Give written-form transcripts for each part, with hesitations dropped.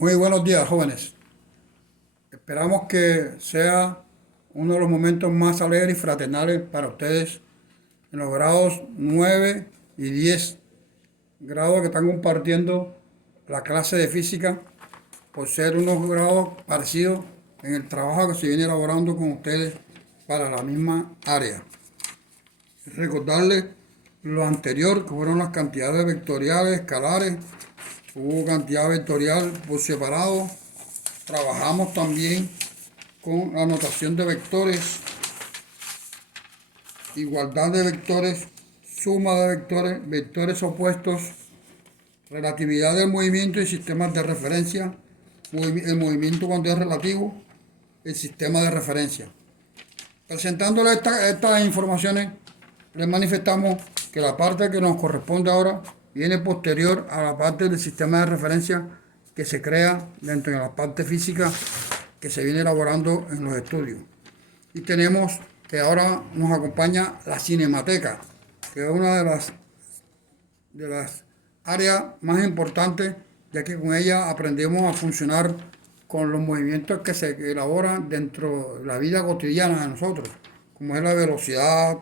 Muy buenos días, jóvenes. Esperamos que sea uno de los momentos más alegres y fraternales para ustedes en los grados 9 y 10, grados que están compartiendo la clase de física, por ser unos grados parecidos en el trabajo que se viene elaborando con ustedes para la misma área. Recordarles lo anterior, que fueron las cantidades vectoriales, escalares. Hubo cantidad vectorial por separado. Trabajamos también con la notación de vectores, igualdad de vectores, suma de vectores, vectores opuestos, relatividad del movimiento y sistemas de referencia, el movimiento cuando es relativo, el sistema de referencia. Presentándole estas informaciones, les manifestamos que la parte que nos corresponde ahora viene posterior a la parte del sistema de referencia que se crea dentro de la parte física que se viene elaborando en los estudios. Y tenemos que ahora nos acompaña la cinemateca, que es una de las áreas más importantes, ya que con ella aprendemos a funcionar con los movimientos que se elaboran dentro de la vida cotidiana de nosotros, como es la velocidad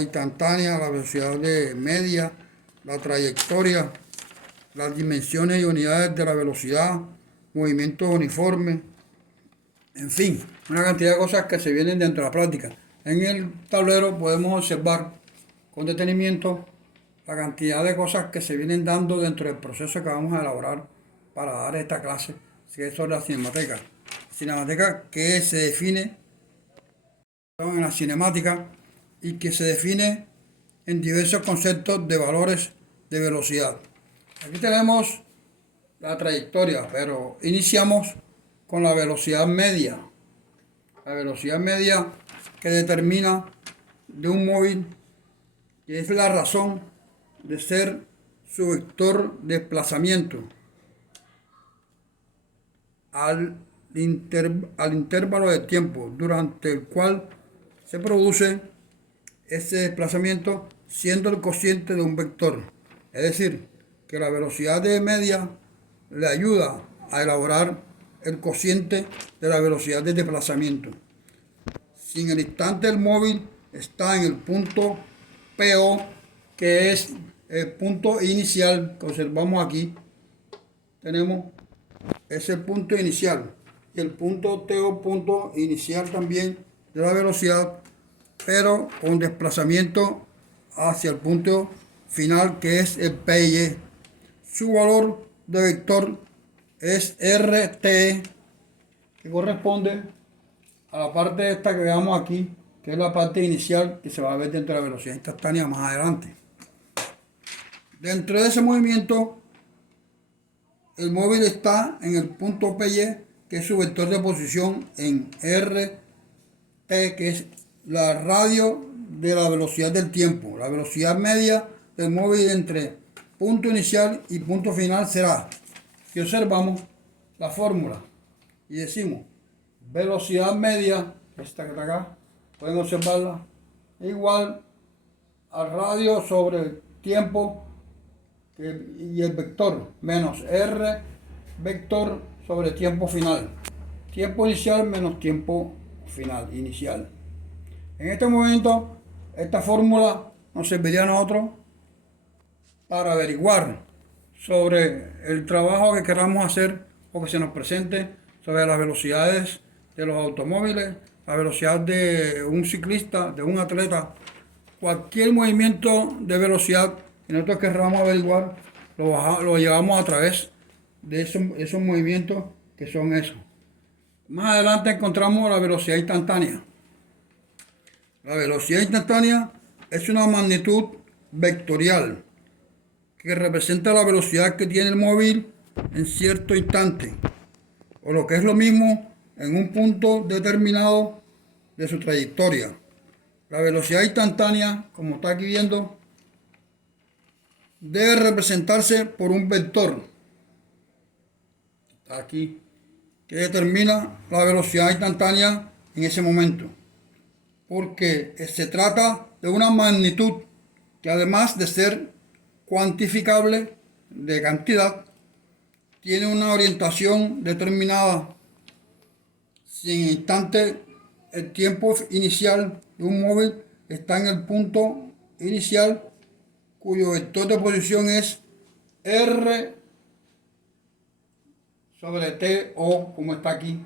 instantánea, la velocidad de media, la trayectoria, las dimensiones y unidades de la velocidad, movimientos uniformes, en fin, una cantidad de cosas que se vienen dentro de la práctica. En el tablero podemos observar con detenimiento la cantidad de cosas que se vienen dando dentro del proceso que vamos a elaborar para dar esta clase, que es sobre la cinemateca. Cinemateca que se define en la cinemática y que se define en diversos conceptos de valores de velocidad. Aquí tenemos la trayectoria, pero iniciamos con la velocidad media. La velocidad media que determina de un móvil, que es la razón de ser su vector de desplazamiento al intervalo de tiempo durante el cual se produce ese desplazamiento, siendo el cociente de un vector. Es decir, que la velocidad de media le ayuda a elaborar el cociente de la velocidad de desplazamiento. Si en el instante el móvil está en el punto PO, que es el punto inicial que observamos aquí, tenemos ese punto inicial, y el punto TO, punto inicial también de la velocidad, pero con desplazamiento hacia el punto final, que es el PY. Su valor de vector es RT, que corresponde a la parte esta que veamos aquí, que es la parte inicial que se va a ver dentro de la velocidad instantánea más adelante. Dentro de ese movimiento, el móvil está en el punto PY, que es su vector de posición en RT, que es la radio de la velocidad del tiempo. La velocidad media del móvil entre punto inicial y punto final será, si observamos la fórmula y decimos velocidad media, esta que está acá, pueden observarla, igual al radio sobre el tiempo y el vector, menos R vector sobre tiempo final. Tiempo inicial menos tiempo final, inicial. En este momento, esta fórmula nos serviría a nosotros para averiguar sobre el trabajo que queramos hacer o que se nos presente sobre las velocidades de los automóviles, la velocidad de un ciclista, de un atleta, cualquier movimiento de velocidad que nosotros queramos averiguar, lo llevamos a través de esos movimientos que son esos. Más adelante encontramos la velocidad instantánea. La velocidad instantánea es una magnitud vectorial que representa la velocidad que tiene el móvil en cierto instante, o lo que es lo mismo, en un punto determinado de su trayectoria. La velocidad instantánea, como está aquí viendo, debe representarse por un vector, aquí, que determina la velocidad instantánea en ese momento, porque se trata de una magnitud que, además de ser cuantificable de cantidad, tiene una orientación determinada. Si en el instante el tiempo inicial de un móvil está en el punto inicial, cuyo vector de posición es r sobre t, o como está aquí,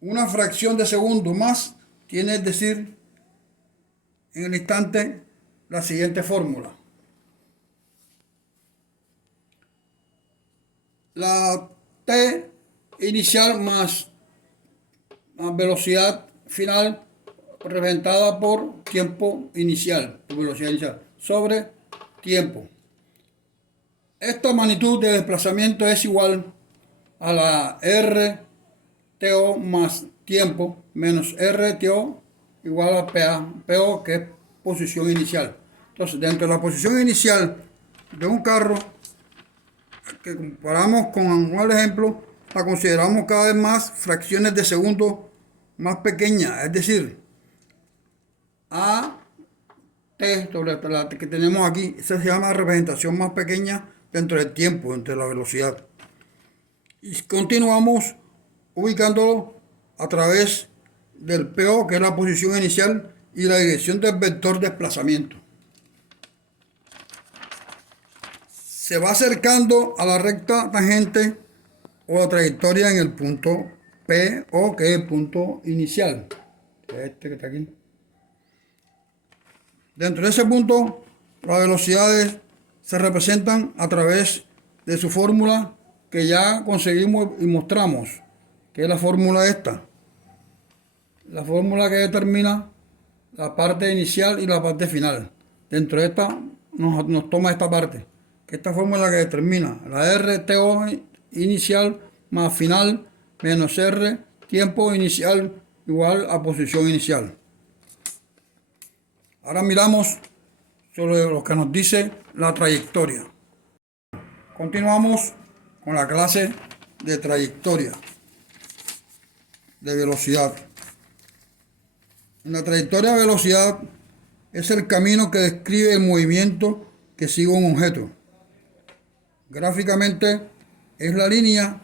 una fracción de segundo más, tiene, es decir, en el instante, la siguiente fórmula. La t inicial más velocidad final representada por tiempo inicial, por velocidad inicial, sobre tiempo. Esta magnitud de desplazamiento es igual a la RTO más tiempo menos RTO igual a PO, que es posición inicial. Entonces, dentro de la posición inicial de un carro, que comparamos con un ejemplo, la consideramos cada vez más fracciones de segundo más pequeñas, es decir, a t sobre la que tenemos aquí. Esa se llama representación más pequeña dentro del tiempo, dentro de la velocidad. Y continuamos ubicándolo a través del PO, que es la posición inicial, y la dirección del vector de desplazamiento. Se va acercando a la recta tangente o la trayectoria en el punto PO, que es el punto inicial. Este que está aquí. Dentro de ese punto, las velocidades se representan a través de su fórmula que ya conseguimos y mostramos, que es la fórmula esta. La fórmula que determina la parte inicial y la parte final. Dentro de esta nos toma esta parte, que esta fórmula que determina la RTO inicial más final menos R tiempo inicial igual a posición inicial. Ahora miramos sobre lo que nos dice la trayectoria. Continuamos con la clase de trayectoria de velocidad. En la trayectoria de velocidad es el camino que describe el movimiento que sigue un objeto. Gráficamente es la línea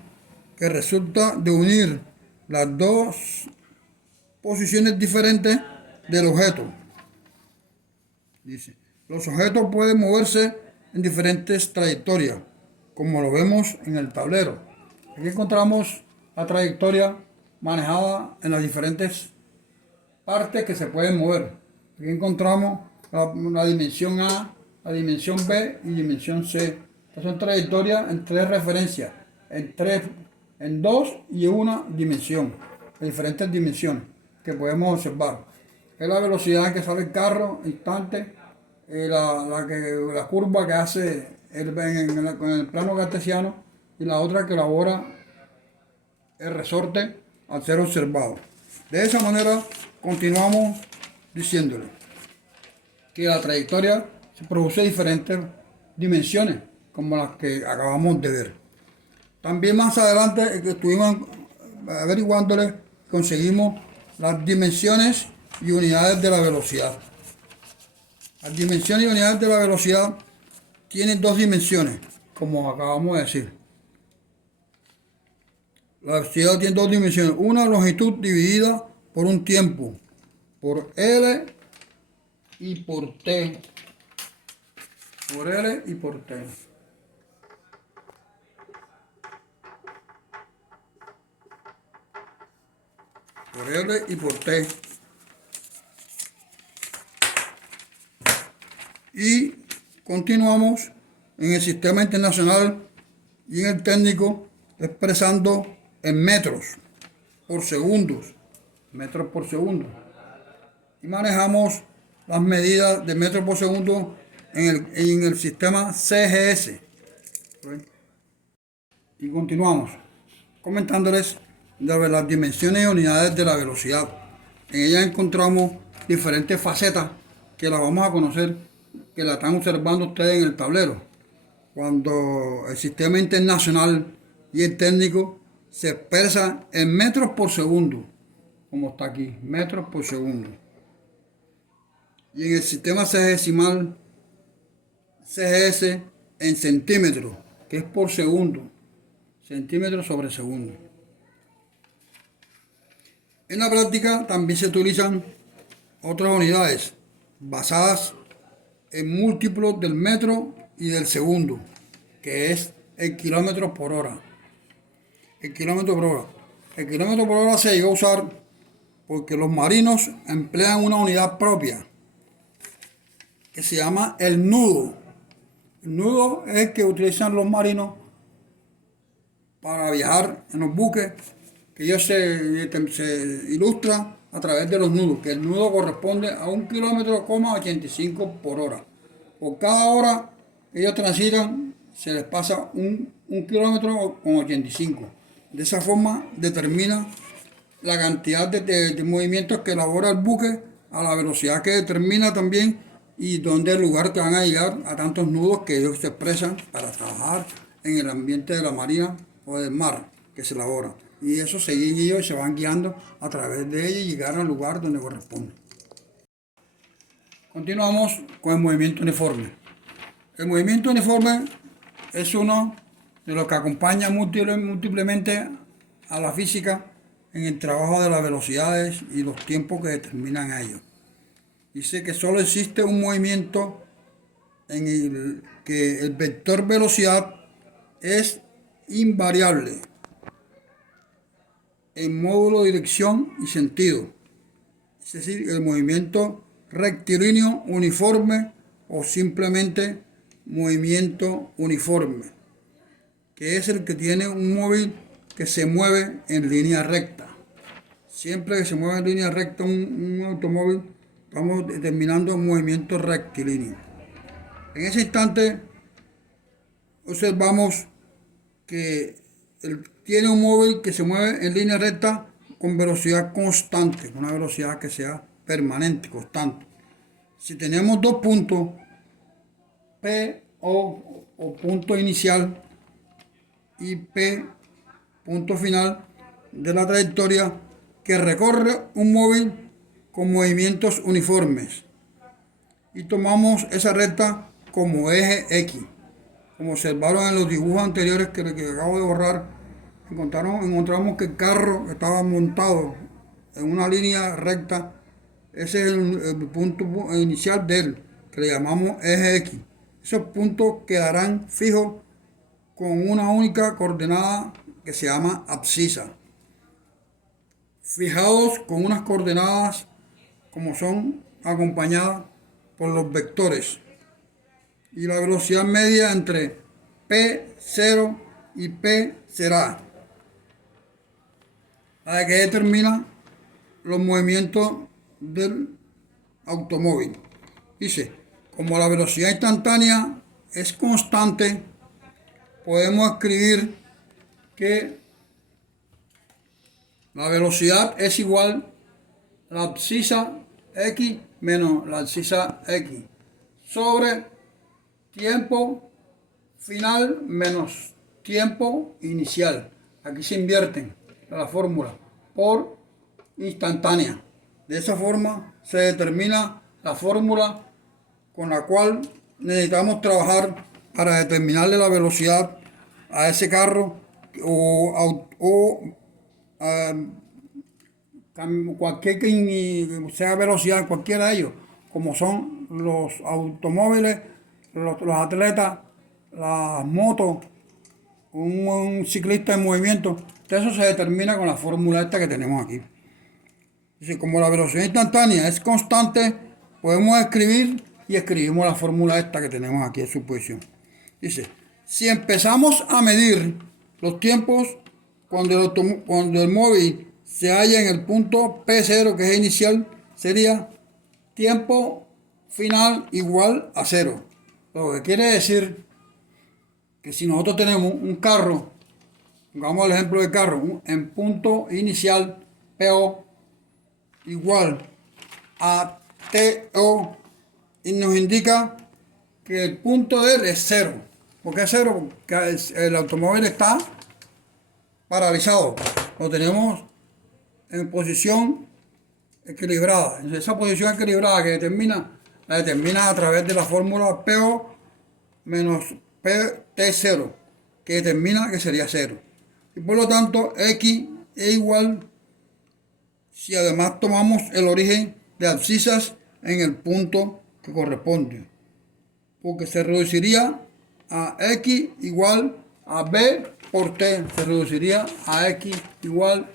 que resulta de unir las dos posiciones diferentes del objeto. Dice, los objetos pueden moverse en diferentes trayectorias, como lo vemos en el tablero. Aquí encontramos la trayectoria manejada en las diferentes partes que se pueden mover. Aquí encontramos la dimensión A, la dimensión B y dimensión C. Estas son trayectorias en tres referencias, en dos y una dimensión, en diferentes dimensiones que podemos observar. Es la velocidad en que sale el carro, instante, la curva que hace con el plano cartesiano, y la otra que elabora el resorte al ser observado. De esa manera continuamos diciéndole que la trayectoria se produce en diferentes dimensiones, como las que acabamos de ver. También más adelante estuvimos averiguándole, conseguimos las dimensiones y unidades de la velocidad. Las dimensiones y unidades de la velocidad tienen dos dimensiones, como acabamos de decir. La velocidad tiene dos dimensiones. Una longitud dividida por un tiempo, por L y por T. Por L y por T. Por L y por T. Y continuamos en el sistema internacional y en el técnico expresando en metros por segundos. Metros por segundo. Y manejamos las medidas de metros por segundo en el sistema CGS. Y continuamos comentándoles de las dimensiones y unidades de la velocidad. En ellas encontramos diferentes facetas que las vamos a conocer, que la están observando ustedes en el tablero. Cuando el sistema internacional y el técnico se expresa en metros por segundo, como está aquí, metros por segundo. Y en el sistema sexagesimal, CGS, en centímetros, que es por segundo, centímetros sobre segundo. En la práctica también se utilizan otras unidades basadas en múltiplos del metro y del segundo, que es el kilómetro por hora. El kilómetro por hora. El kilómetro por hora se llegó a usar porque los marinos emplean una unidad propia que se llama el nudo. El nudo es el que utilizan los marinos para viajar en los buques, que ellos se ilustran a través de los nudos, que el nudo corresponde a 1 kilómetro, 85 por hora. Por cada hora que ellos transitan, se les pasa un kilómetro con 85. De esa forma determina la cantidad de movimientos que elabora el buque a la velocidad que determina también y dónde es el lugar que van a llegar a tantos nudos que ellos se expresan para trabajar en el ambiente de la marina o del mar que se elabora. Y eso siguen ellos y se van guiando a través de ella y llegar al lugar donde corresponde. Continuamos con el movimiento uniforme. El movimiento uniforme es uno de los que acompaña múltiplemente a la física en el trabajo de las velocidades y los tiempos que determinan a ellos. Dice que solo existe un movimiento en el que el vector velocidad es invariable en módulo, dirección y sentido. Es decir, el movimiento rectilíneo uniforme o simplemente movimiento uniforme, que es el que tiene un móvil que se mueve en línea recta. Siempre que se mueve en línea recta un automóvil, estamos determinando un movimiento rectilíneo. En ese instante observamos que tiene un móvil que se mueve en línea recta con velocidad constante, una velocidad que sea permanente, constante. Si tenemos dos puntos, P o punto inicial y P punto final de la trayectoria, que recorre un móvil con movimientos uniformes, y tomamos esa recta como eje X. Como observaron en los dibujos anteriores que acabo de borrar, encontramos que el carro estaba montado en una línea recta. Ese es el punto inicial de él, que le llamamos eje X. Esos puntos quedarán fijos con una única coordenada que se llama abscisa, fijados con unas coordenadas como son acompañadas por los vectores, y la velocidad media entre P0 y P será la que determina los movimientos del automóvil. Dice, como la velocidad instantánea es constante, podemos escribir que la velocidad es igual a la abscisa X menos la abscisa X sobre tiempo final menos tiempo inicial. Aquí se invierten la fórmula por instantánea. De esa forma se determina la fórmula con la cual necesitamos trabajar para determinarle la velocidad a ese carro o cualquier que sea velocidad, cualquiera de ellos, como son los automóviles, los atletas, las motos, un ciclista en movimiento. Eso se determina con la fórmula esta que tenemos aquí. Dice, como la velocidad instantánea es constante, podemos escribir y escribimos la fórmula esta que tenemos aquí en su posición. Dice, si empezamos a medir los tiempos cuando el móvil se halla en el punto P0, que es inicial, sería tiempo final igual a 0. Lo que quiere decir que si nosotros tenemos un carro, pongamos el ejemplo de carro, en punto inicial PO igual a TO, y nos indica que el punto de él es 0. ¿Por qué 0? Porque el automóvil está paralizado. Lo tenemos en posición equilibrada. Esa posición equilibrada que la determina a través de la fórmula PO menos PT0. que determina que sería 0. Y por lo tanto, x es igual si además tomamos el origen de abscisas en el punto que corresponde. Porque se reduciría a x igual a b por t. Se reduciría a x igual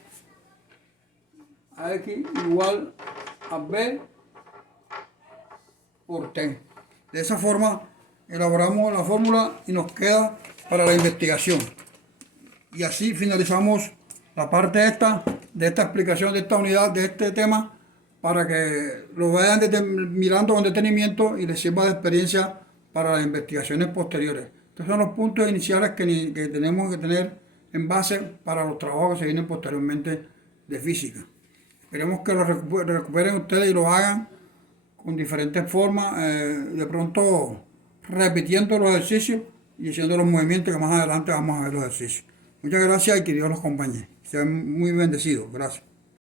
a b por t. De esa forma elaboramos la fórmula y nos queda para la investigación. Y así finalizamos la parte de esta explicación de esta unidad, de este tema, para que lo vayan mirando con detenimiento y les sirva de experiencia para las investigaciones posteriores. Estos son los puntos iniciales que tenemos que tener en base para los trabajos que se vienen posteriormente de física. Esperemos que lo recuperen ustedes y lo hagan con diferentes formas, de pronto repitiendo los ejercicios y haciendo los movimientos que más adelante vamos a ver los ejercicios. Muchas gracias y que Dios los acompañe. Sean muy bendecidos. Gracias.